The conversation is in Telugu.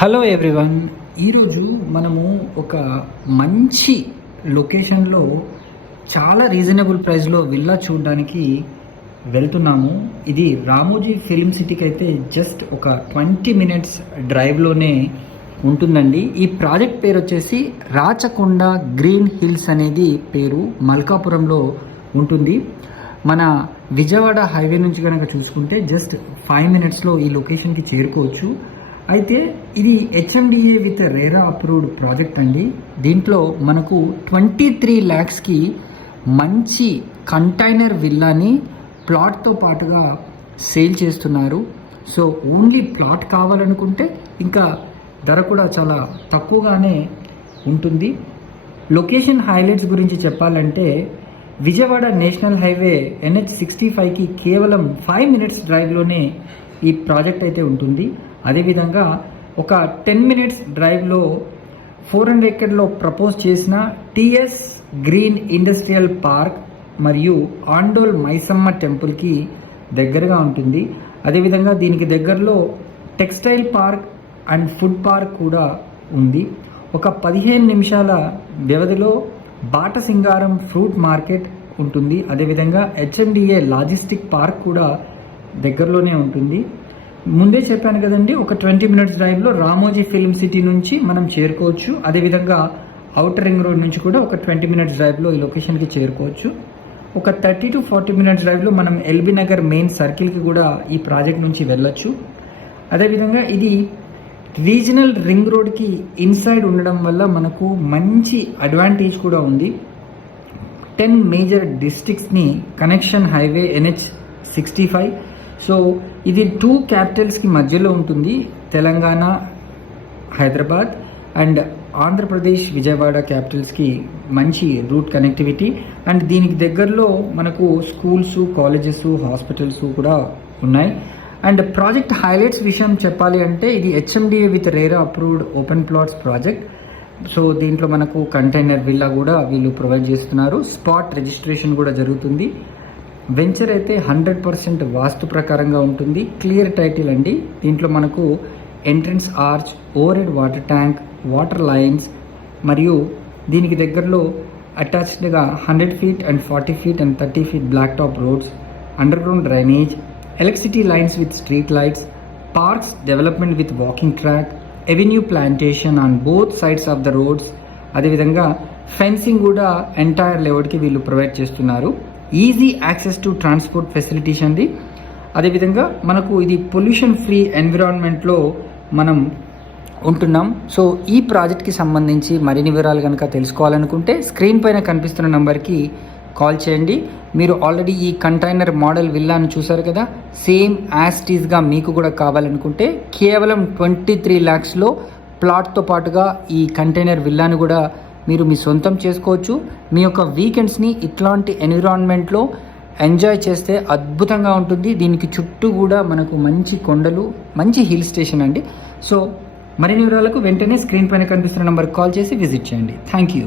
హలో ఎవ్రీవన్, ఈరోజు మనము ఒక మంచి లొకేషన్లో చాలా రీజనబుల్ ప్రైస్లో విల్లా చూడడానికి వెళ్తున్నాము. ఇది రామోజీ ఫిల్మ్ సిటీకి అయితే జస్ట్ ఒక 20 మినిట్స్ డ్రైవ్లోనే ఉంటుందండి. ఈ ప్రాజెక్ట్ పేరు వచ్చేసి రాచకొండ గ్రీన్ హిల్స్ అనేది పేరు, మల్కాపురంలో ఉంటుంది. మన విజయవాడ హైవే నుంచి కనుక చూసుకుంటే జస్ట్ 5 మినిట్స్లో ఈ లొకేషన్కి చేరుకోవచ్చు. అయితే ఇది HMDA with RERA approved project అండి. దీంట్లో మనకు 23 lakhsకి మంచి కంటైనర్ విల్లాని ప్లాట్తో పాటుగా సేల్ చేస్తున్నారు. సో ఓన్లీ ప్లాట్ కావాలనుకుంటే ఇంకా ధర కూడా చాలా తక్కువగానే ఉంటుంది. లొకేషన్ హైలైట్స్ గురించి చెప్పాలంటే విజయవాడ నేషనల్ హైవే NH65కి కేవలం 5 మినిట్స్ డ్రైవ్లోనే ఈ ప్రాజెక్ట్ అయితే ఉంటుంది. అదేవిధంగా ఒక 10 మినిట్స్ డ్రైవ్లో 400 ఎకర్లో ప్రపోజ్ చేసిన టిఎస్ గ్రీన్ ఇండస్ట్రియల్ పార్క్ మరియు ఆండోల్ మైసమ్మ టెంపుల్కి దగ్గరగా ఉంటుంది. అదేవిధంగా దీనికి దగ్గరలో textile park and food park కూడా ఉంది. ఒక 15 నిమిషాల వ్యవధిలో బాటసింగారం ఫ్రూట్ మార్కెట్ ఉంటుంది. అదేవిధంగా హెచ్ఎండిఏ లాజిస్టిక్ పార్క్ కూడా దగ్గరలోనే ఉంటుంది. ముందే చెప్పాను కదండి, ఒక 20 మినిట్స్ డ్రైవ్లో రామోజీ ఫిల్మ్ సిటీ నుంచి మనం చేరుకోవచ్చు. అదేవిధంగా అవుటర్ రింగ్ రోడ్ నుంచి కూడా ఒక 20 మినిట్స్ డ్రైవ్లో ఈ లొకేషన్కి చేరుకోవచ్చు. ఒక 30 to 40 మినిట్స్ డ్రైవ్లో మనం ఎల్బీ నగర్ మెయిన్ సర్కిల్కి కూడా ఈ ప్రాజెక్ట్ నుంచి వెళ్ళొచ్చు. అదేవిధంగా ఇది రీజనల్ రింగ్ రోడ్కి ఇన్సైడ్ ఉండడం వల్ల మనకు మంచి అడ్వాంటేజ్ కూడా ఉంది. 10 major డిస్ట్రిక్ట్స్ని connection highway NH65. So ఇది 2 క్యాపిటల్స్కి మధ్యలో ఉంటుంది, తెలంగాణ హైదరాబాద్ అండ్ ఆంధ్రప్రదేశ్ విజయవాడ క్యాపిటల్స్కి మంచి రూట్ కనెక్టివిటీ. అండ్ దీనికి దగ్గరలో మనకు స్కూల్స్, కాలేజెస్, హాస్పిటల్స్ కూడా ఉన్నాయి. అండ్ ప్రాజెక్ట్ హైలైట్స్ విషయం చెప్పాలి అంటే ఇది HMDA with RERA approved open plots project. So దీంట్లో మనకు కంటైనర్ విల్లా కూడా వీళ్ళు ప్రొవైడ్ చేస్తున్నారు. స్పాట్ రిజిస్ట్రేషన్ కూడా జరుగుతుంది. వెంచర్ అయితే 100% వాస్తు ప్రకారంగా ఉంటుంది. క్లియర్ టైటిల్ అండి. దీంట్లో మనకు entrance arch, overhead water tank, water lines మరియు దీనికి దగ్గరలో అటాచ్డ్గా 100 feet and 40 feet and 30 feet black top roads, underground drainage, electricity lines with street lights, parks development with walking track, avenue plantation on both sides of the roads. అదేవిధంగా ఫెన్సింగ్ కూడా ఎంటైర్ లేఅవుట్కి వీళ్ళు ప్రొవైడ్ చేస్తున్నారు. Easy access to transport facilities అండి. అదేవిధంగా మనకు ఇది పొల్యూషన్ ఫ్రీ ఎన్విరాన్మెంట్లో మనం ఉంటున్నాం. సో ఈ ప్రాజెక్ట్కి సంబంధించి మరిన్ని వివరాలు కనుక తెలుసుకోవాలనుకుంటే స్క్రీన్ పైన కనిపిస్తున్న నంబర్కి కాల్ చేయండి. మీరు ఆల్రెడీ ఈ కంటైనర్ మోడల్ విల్లాను చూసారు కదా, సేమ్ యాస్టీస్గా మీకు కూడా కావాలనుకుంటే కేవలం 23 lakhsలో ప్లాట్తో పాటుగా ఈ కంటైనర్ విల్లాను కూడా మీరు మీ సొంతం చేసుకోవచ్చు. మీ యొక్క వీకెండ్స్ని ఇట్లాంటి ఎన్విరాన్మెంట్లో ఎంజాయ్ చేస్తే అద్భుతంగా ఉంటుంది. దీనికి చుట్టూ కూడా మనకు మంచి కొండలు, మంచి హిల్ స్టేషన్ అండి. సో మరిన్ని వివరాలకు వెంటనే స్క్రీన్ పైన కనిపిస్తున్న నెంబర్కి కాల్ చేసి విజిట్ చేయండి. Thank you.